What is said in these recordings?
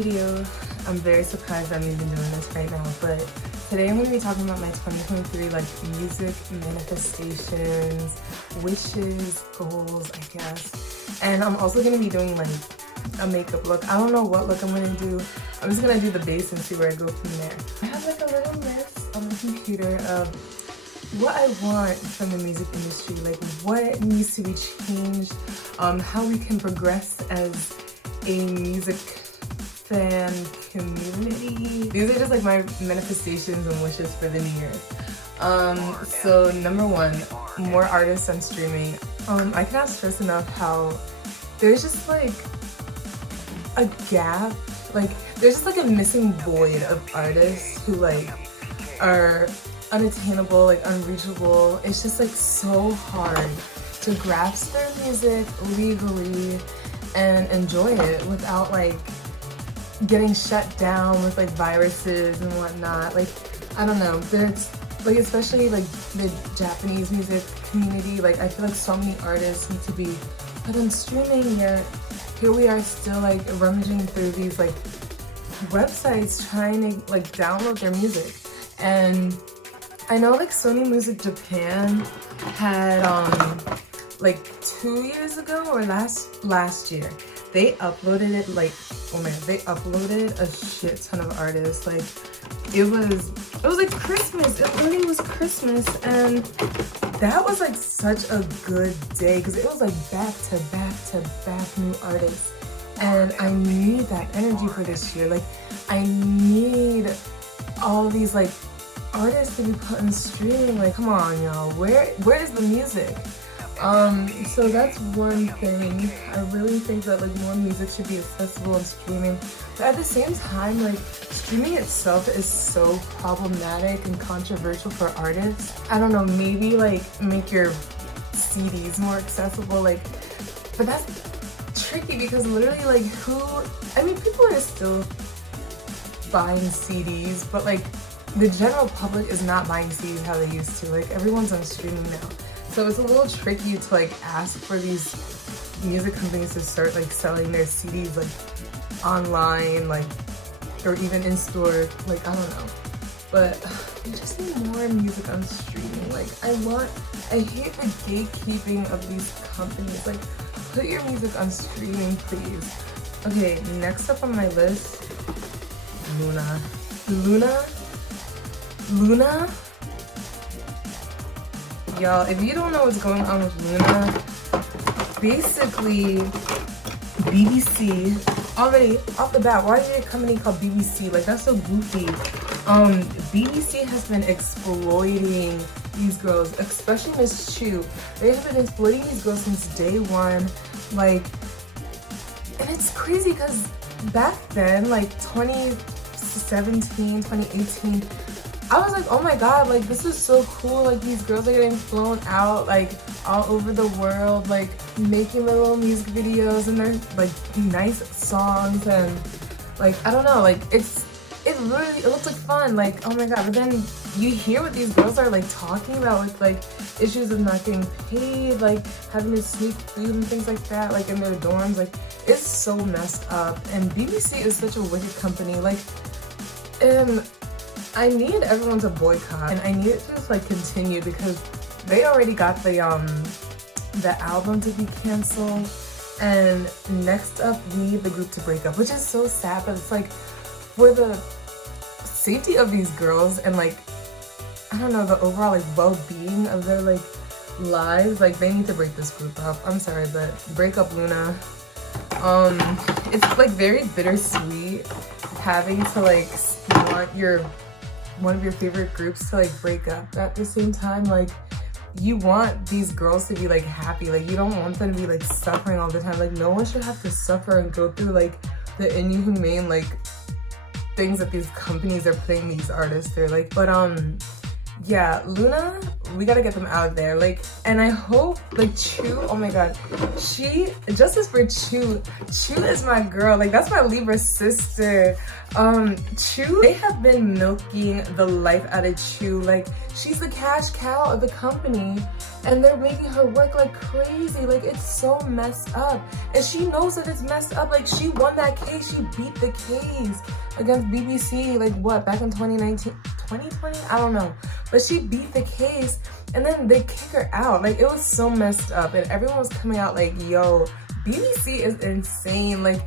video. I'm very surprised I'm even doing this right now, but today I'm going to be talking about my 2023 like music manifestations, wishes, goals, I guess. And I'm also going to be doing like a makeup look. I don't know what look I'm going to do. I'm just going to do the base and see where I go from there. I have like a little list on the computer of what I want from the music industry, like what needs to be changed, how we can progress as a music fan community. These are just like my manifestations and wishes for the new year. So number one, more artists on streaming. I cannot stress enough how there's just like a gap, like there's just like a missing void of artists who like are unattainable, like unreachable. It's just like so hard to grasp their music legally and enjoy it without like getting shut down with like viruses and whatnot. Like, I don't know, there's like, especially like the Japanese music community, like I feel like so many artists need to be put on streaming, yet here we are still like rummaging through these like websites trying to like download their music. And I know like Sony Music Japan had like 2 years ago or last year, they uploaded it like, oh man, they uploaded a shit ton of artists. Like it was like Christmas. It literally was Christmas, and that was like such a good day because it was like back to back to back new artists. And I need that energy for this year. Like I need all these like artists to be put in streaming. Like, come on, y'all, where is the music? So that's one thing. I really think that like more music should be accessible on streaming, but at the same time, like streaming itself is so problematic and controversial for artists. I don't know, maybe like make your CDs more accessible, like, but that's tricky because literally like people are still buying CDs, but like the general public is not buying CDs how they used to. Like everyone's on streaming now. So it's a little tricky to like ask for these music companies to start like selling their CDs like online, like, or even in store, like, I don't know. But we just need more music on streaming. Like I hate the gatekeeping of these companies. Like put your music on streaming, please. Okay, next up on my list, Luna. Y'all, if you don't know what's going on with Luna, basically BBC, already off the bat, why is there a company called BBC? Like that's so goofy. BBC has been exploiting these girls, especially Miss Chu. They have been exploiting these girls since day one. Like, and it's crazy because back then, like 2017, 2018, I was like, oh my god, like this is so cool. Like these girls are getting flown out like all over the world, like making little music videos, and they're like nice songs, and like I don't know, like it looks like fun, like oh my god. But then you hear what these girls are like talking about with like issues of not getting paid, like having to sneak food and things like that, like in their dorms. Like it's so messed up, and BBC is such a wicked company. Like I need everyone to boycott, and I need it to just like continue because they already got the album to be canceled, and next up we need the group to break up, which is so sad, but it's like for the safety of these girls and like I don't know, the overall like well-being of their like lives, like they need to break this group up. I'm sorry, but break up Luna. It's like very bittersweet having to like want one of your favorite groups to like break up, but at the same time, like you want these girls to be like happy. Like you don't want them to be like suffering all the time. Like no one should have to suffer and go through like the inhumane like things that these companies are putting these artists through. Like, but yeah, Luna, we gotta get them out of there. Like, and I hope like Chu, oh my god, justice for Chu. Chu is my girl. Like that's my Libra sister. Chu, they have been milking the life out of Chu. Like she's the cash cow of the company, and they're making her work like crazy. Like, it's so messed up, and she knows that it's messed up. Like, she won that case. She beat the case against BBC, like, what, back in 2019, 2020? I don't know, but she beat the case, and then they kick her out. Like, it was so messed up, and everyone was coming out like, yo, BBC is insane. Like,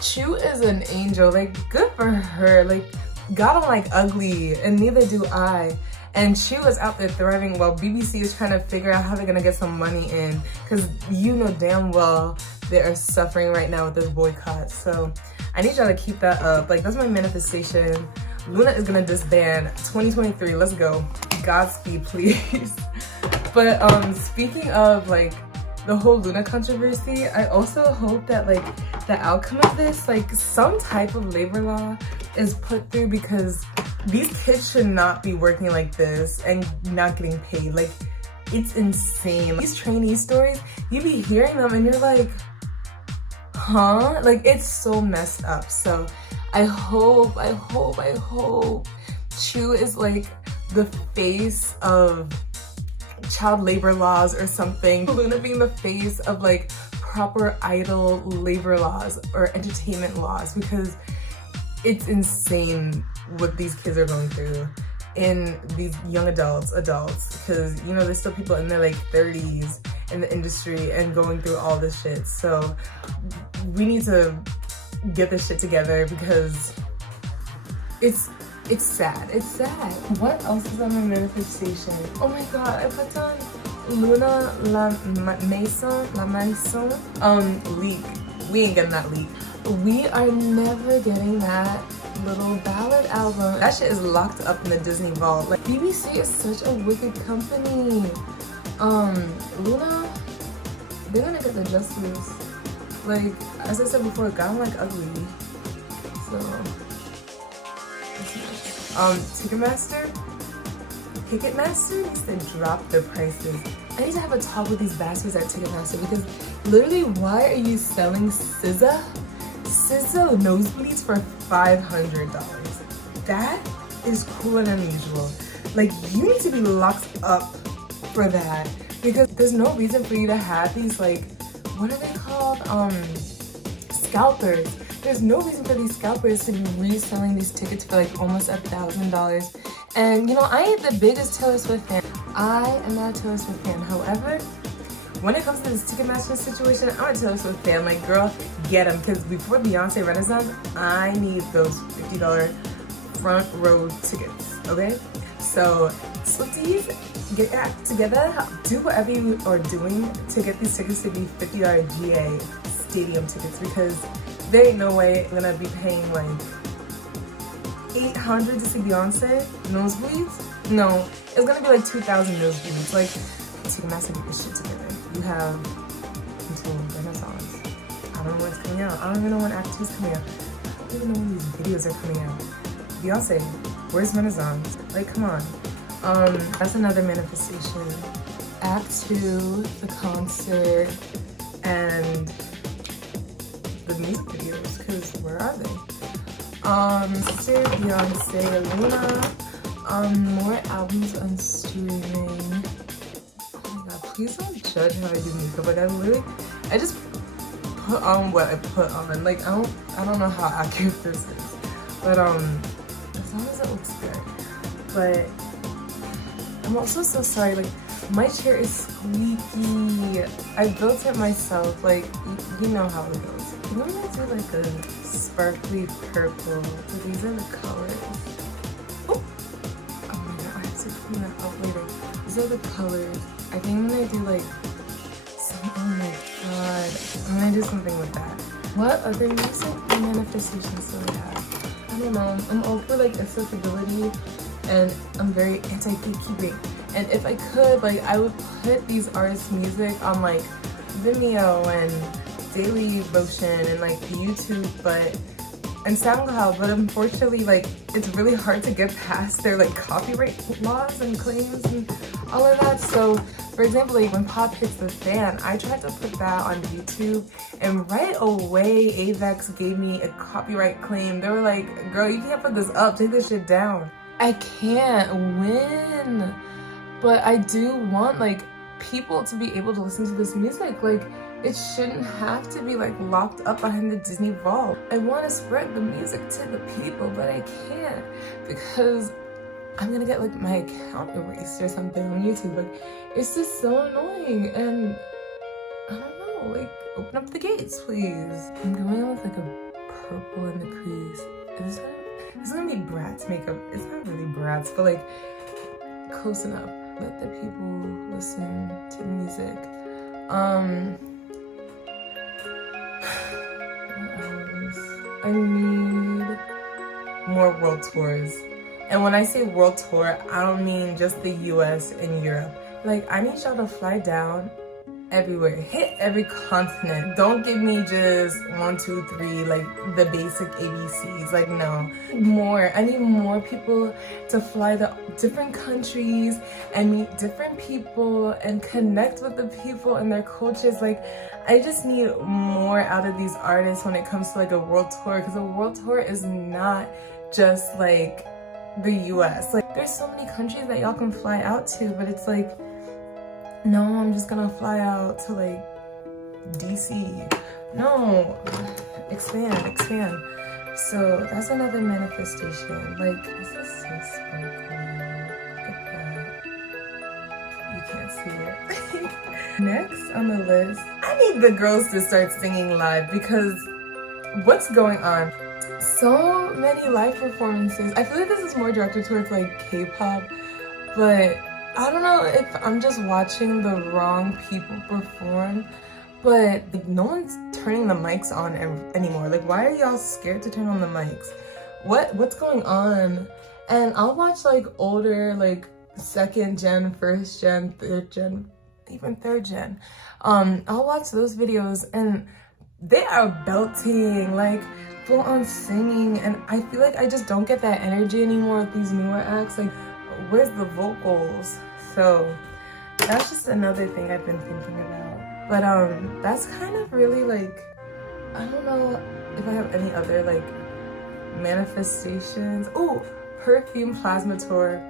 Chu is an angel. Like, good for her. Like, God don't like ugly, and neither do I. And Chu is out there thriving while BBC is trying to figure out how they're gonna get some money in, because you know damn well they are suffering right now with this boycott. So I need y'all to keep that up. Like, that's my manifestation. Luna is gonna disband 2023. Let's go. Godspeed, please. But speaking of like the whole Luna controversy, I also hope that like the outcome of this, like some type of labor law is put through, because these kids should not be working like this and not getting paid. Like, it's insane. These trainee stories, you be hearing them and you're like, huh? Like, it's so messed up. So I hope Chu is like the face of child labor laws or something. Luna being the face of like proper idol labor laws or entertainment laws, because it's insane what these kids are going through, in these young adults, because you know there's still people in their like 30s in the industry and going through all this shit. So we need to get this shit together, because it's sad. It's sad. What else is on my manifestation? Oh my god, I put on Luna La Maison leak. We ain't getting that leak. We are never getting that little ballad album. That shit is locked up in the Disney vault. Like, BBC is such a wicked company. Luna, they're gonna get the justice. Like, as I said before, God don't like ugly. So, Ticketmaster needs to drop their prices. I need to have a talk with these bastards at Ticketmaster, because literally, why are you selling SZA nosebleeds for $500? That is cruel and unusual. Like, you need to be locked up for that, because there's no reason for you to have these, like, what are they called? Scalpers. There's no reason for these scalpers to be reselling these tickets for like almost $1,000. And you know, I ain't the biggest Taylor Swift fan. I am not a Taylor Swift fan. However, when it comes to this Ticketmaster situation, I'm a Taylor Swift fan. Like, girl, get them. Because before Beyonce Renaissance, I need those $50 front row tickets, okay? So, Swifties, get your act together. Do whatever you are doing to get these tickets to be $50 GA stadium tickets, because there ain't no way I'm gonna be paying like $800 to see Beyonce nosebleeds. No, it's gonna be like 2,000 nosebleeds. Like, Ticketmaster, get this shit together. You have until Renaissance. I don't know when it's coming out. I don't even know when Act 2 is coming out. I don't even know when these videos are coming out. Beyonce, where's Renaissance? Like, come on. That's another manifestation. Act 2, the concert, and the music videos, because where are they? Sister Beyonce, Luna, more albums on streaming. Oh my god, please don't judge how I do makeup. Like, I just put on what I put on. Like, I don't know how accurate this is, but as long as it looks good. But I'm also so sorry, like, my chair is squeaky. I built it myself. Like, you know how it goes. I'm gonna do like a sparkly purple. So these are the colors. Oh my god, I have to clean that up later. These are the colors. I think I'm gonna do like some, oh my god, I'm gonna do something with that. What other music manifestations do I have? I don't know. I'm all for like accessibility, and I'm very anti-gatekeeping. And if I could, like, I would put these artists' music on like Vimeo and Daily Motion and like YouTube, and SoundCloud, but unfortunately, like, it's really hard to get past their like copyright laws and claims and all of that. So, for example, like when Pop Hits the Fan, I tried to put that on YouTube, and right away Avex gave me a copyright claim. They were like, girl, you can't put this up, take this shit down. I can't win, but I do want like people to be able to listen to this music. Like, it shouldn't have to be like locked up behind the Disney vault. I want to spread the music to the people, but I can't because I'm gonna get like my account erased or something on YouTube. Like, it's just so annoying, and I don't know, like, open up the gates, please. I'm going on with like a purple in the crease. It's gonna be Bratz makeup. It's not really Bratz, but like close enough. Let the people listen to the music. What else? I need more world tours. And when I say world tour, I don't mean just the US and Europe. Like, I need y'all to fly down everywhere, hit every continent. Don't give me just 1, 2, 3, like the basic ABCs. Like, no, more. I need more people to fly to different countries and meet different people and connect with the people and their cultures. Like, I just need more out of these artists when it comes to like a world tour, because a world tour is not just like the US. Like, there's so many countries that y'all can fly out to, but it's like, no, I'm just gonna fly out to like DC. No, expand. So that's another manifestation. Like, this is so sparkly. Look at that. You can't see it. Next on the list, I need the girls to start singing live, because what's going on? So many live performances. I feel like this is more directed towards like K-pop, but I don't know if I'm just watching the wrong people perform, but like, no one's turning the mics on anymore. Like, why are y'all scared to turn on the mics? What's going on? And I'll watch like older, like 2nd gen, 1st gen, 3rd gen, even 3rd gen. I'll watch those videos and they are belting, like full on singing, and I feel like I just don't get that energy anymore with these newer acts. Like, where's the vocals? So that's just another thing I've been thinking about. But that's kind of really like, I don't know if I have any other like manifestations. Oh, perfume plasma tour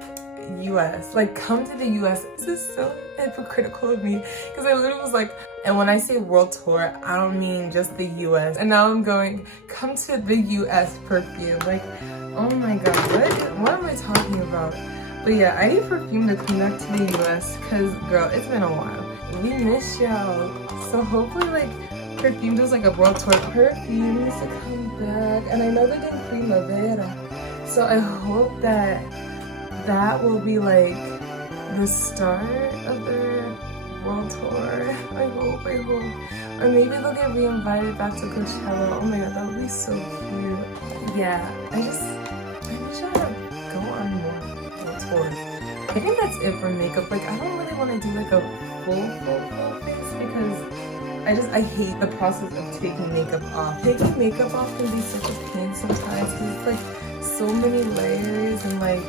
US. Like, come to the US. This is so hypocritical of me, because I literally was like, and when I say world tour, I don't mean just the US. And now I'm going, come to the US perfume. Like, oh my god, what am I talking about? But yeah, I need perfume to come back to the US, because girl, it's been a while. We miss y'all. So hopefully like perfume does like a world tour. Perfume needs to come back. And I know they're doing Primavera. So I hope that that will be like the start of their world tour. I hope. Or maybe they'll get re-invited back to Coachella. Oh my god, that would be so cute. Yeah, I wish I would go on more world tours. I think that's it for makeup. Like, I don't really want to do like a full face, because I hate the process of taking makeup off. Taking makeup off can be such a pain sometimes, because it's like so many layers, and like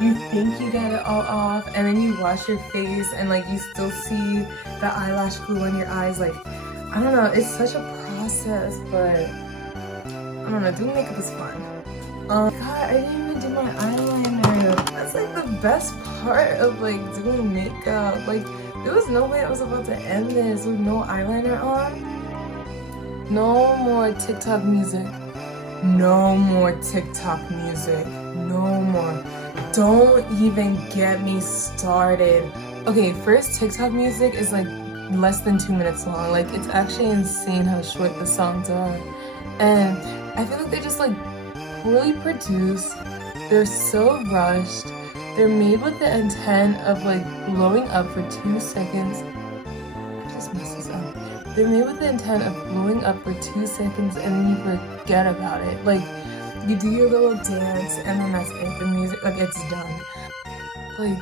you think you get it all off, and then you wash your face and like you still see the eyelash glue on your eyes. Like, I don't know, it's such a process, but I don't know, doing makeup is fun. God, I didn't even do my eyeliner. That's like the best part of like doing makeup. Like, there was no way I was about to end this with no eyeliner on. No more TikTok music. No more TikTok music. No more. Don't even get me started. Okay, first, TikTok music is like less than 2 minutes long. Like, it's actually insane how short the songs are. And I feel like they're just like poorly produced. They're so rushed. They're made with the intent of like blowing up for 2 seconds. I just messed this up. They're made with the intent of blowing up for 2 seconds and then you forget about it. Like, you do your little dance and then that's it. The music, like, it's done. Like,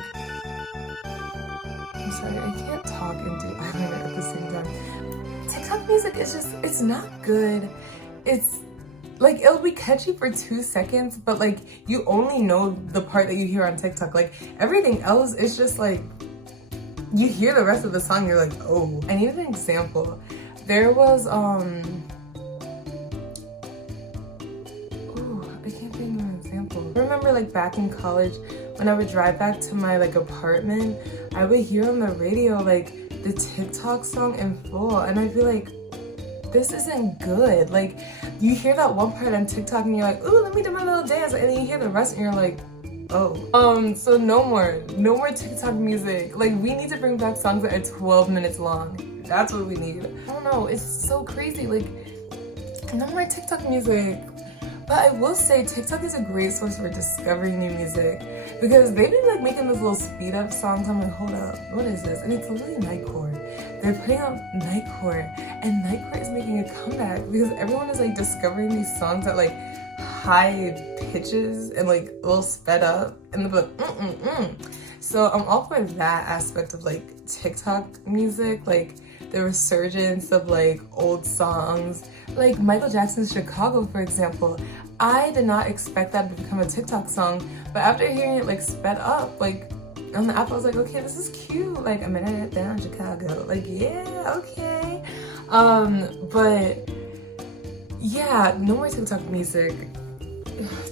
I'm sorry, I can't talk and do eyeliner at the same time. TikTok music is just, it's not good. It's like, it'll be catchy for 2 seconds, but like, you only know the part that you hear on TikTok. Like, everything else is just like, you hear the rest of the song, you're like, oh. I need an example. There was, I can't think of an example. I remember like back in college, when I would drive back to my like apartment, I would hear on the radio like the TikTok song in full, and I feel like this isn't good. Like, you hear that one part on TikTok and you're like, ooh, let me do my little dance, and then you hear the rest and you're like, oh. So no more TikTok music. Like, we need to bring back songs that are 12 minutes long. That's what we need. I don't know, it's so crazy. Like, no more TikTok music. But I will say TikTok is a great source for discovering new music, because they've been like making those little speed up songs. I'm like, hold up, what is this? And it's literally nightcore. They're putting out nightcore, and nightcore is making a comeback because everyone is like discovering these songs at like high pitches and like a little sped up, and they're like, So I'm all for that aspect of like TikTok music, like the resurgence of like old songs, like Michael Jackson's Chicago, for example. I did not expect that to become a TikTok song, but after hearing it like sped up, like on the app, I was like, okay, this is cute. Like, a minute down Chicago. Like, yeah, okay. But yeah, no more TikTok music.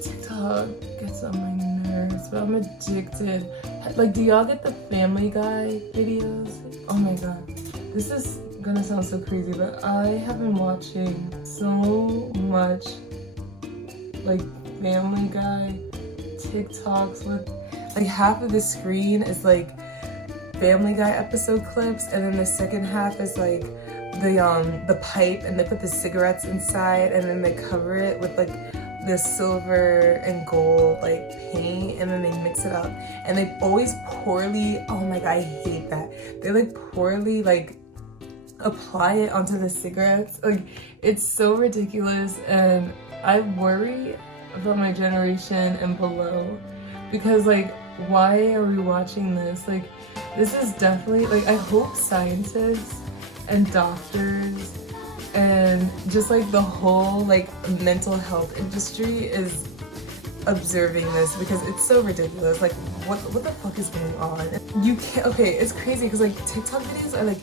TikTok gets on my nerves, but I'm addicted. Like, do y'all get the Family Guy videos? Oh my god. This is gonna sound so crazy, but I have been watching so much like Family Guy TikToks with like half of the screen is like Family Guy episode clips, and then the second half is like the pipe, and they put the cigarettes inside, and then they cover it with like the silver and gold like paint, and then they mix it up, and they always poorly, oh my god, I hate that, they like poorly like apply it onto the cigarettes. Like, it's so ridiculous, and I worry about my generation and below, because like, why are we watching this? Like, this is definitely like, I hope scientists and doctors and just like the whole like mental health industry is observing this, because it's so ridiculous. Like, what the fuck is going on? You can't, okay, it's crazy because like TikTok videos are like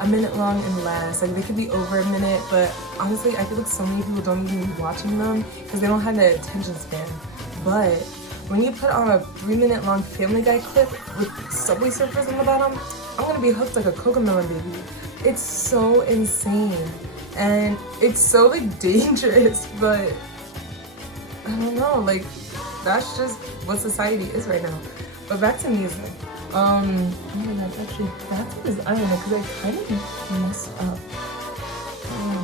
a minute long and less. Like, they could be over a minute, but honestly I feel like so many people don't even be watching them because they don't have the attention span. But when you put on a 3-minute long Family Guy clip with Subway Surfers on the bottom, I'm gonna be hooked like a Cocomelon baby. It's so insane, and it's so like dangerous, but I don't know, like, that's just what society is right now. But back to music. Oh my god, actually, back to this eyeliner, because I kind of messed up. Oh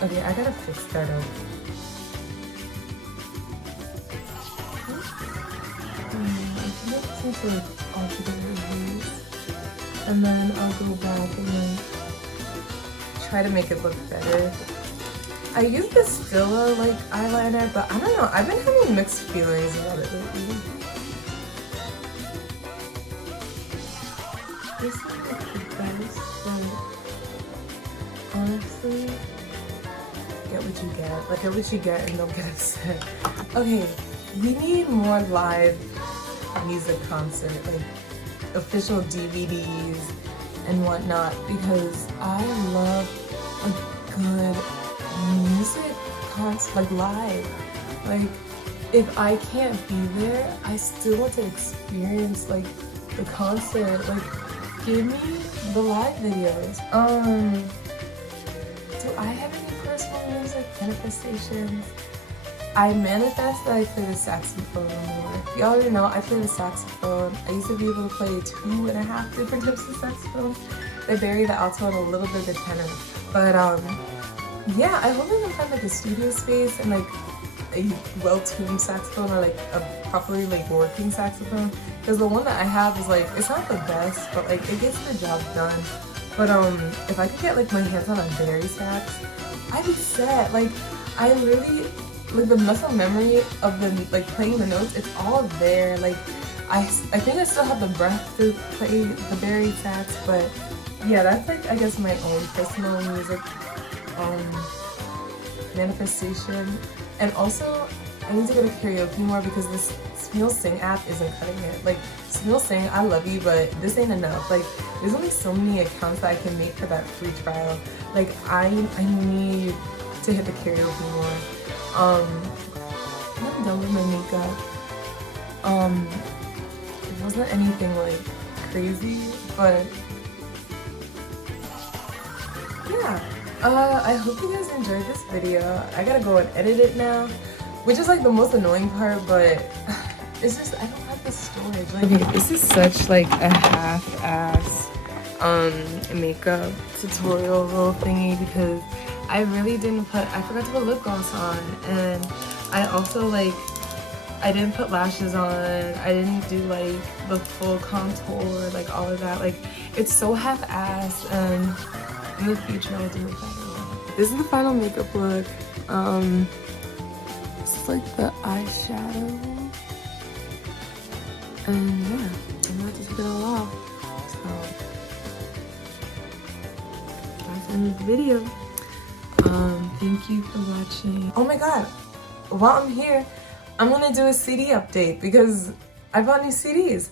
no. Okay, I gotta fix that up. I think to like all together these, and then I'll go back and like try to make it look better. I use the Stila like eyeliner, but I don't know, I've been having mixed feelings about it lately. This is like the best, but honestly, get what you get. Like, get what you get and don't get upset. Okay, we need more live music concert, like official DVDs and whatnot, because I love a good music concert, like live. Like, if I can't be there, I still want to experience like the concert. Like, give me the live videos. Do I have any personal music manifestations? I manifest that I play the saxophone more. Y'all already know I play the saxophone. I used to be able to play 2.5 different types of saxophones. They vary the alto and a little bit of the tenor. But yeah, I hope I can find like a studio space and like a well-tuned saxophone, or like a properly like working saxophone. Because the one that I have is like, it's not the best, but like it gets the job done. But if I could get like my hands on a berry sax, I'd be set. Like, I really, like, the muscle memory of the like playing the notes, it's all there. Like, I think I still have the breath to play the berry sax. But yeah, that's like, I guess, my own personal music manifestation. And also, I need to go to karaoke more, because this Smil Sing app isn't cutting it. Like, Smil Sing, I love you, but this ain't enough. Like, there's only so many accounts that I can make for that free trial. Like, I need to hit the karaoke more. I'm done with my makeup. It wasn't anything like crazy, but yeah. I hope you guys enjoyed this video. I gotta go and edit it now, which is like the most annoying part, but it's just I don't have the storage. Like, okay, this is such like a half-ass makeup tutorial little thingy because I really didn't put, I forgot to put lip gloss on, and I also like, I didn't put lashes on, I didn't do like the full contour, like all of that. Like, it's so half-ass, and in the future I'll do it better. This is the final makeup look. This is like the eyeshadow. And yeah, I'm gonna have to take it all off. So that's the end of the video. Thank you for watching. Oh my god, while I'm here, I'm gonna do a CD update because I bought new CDs.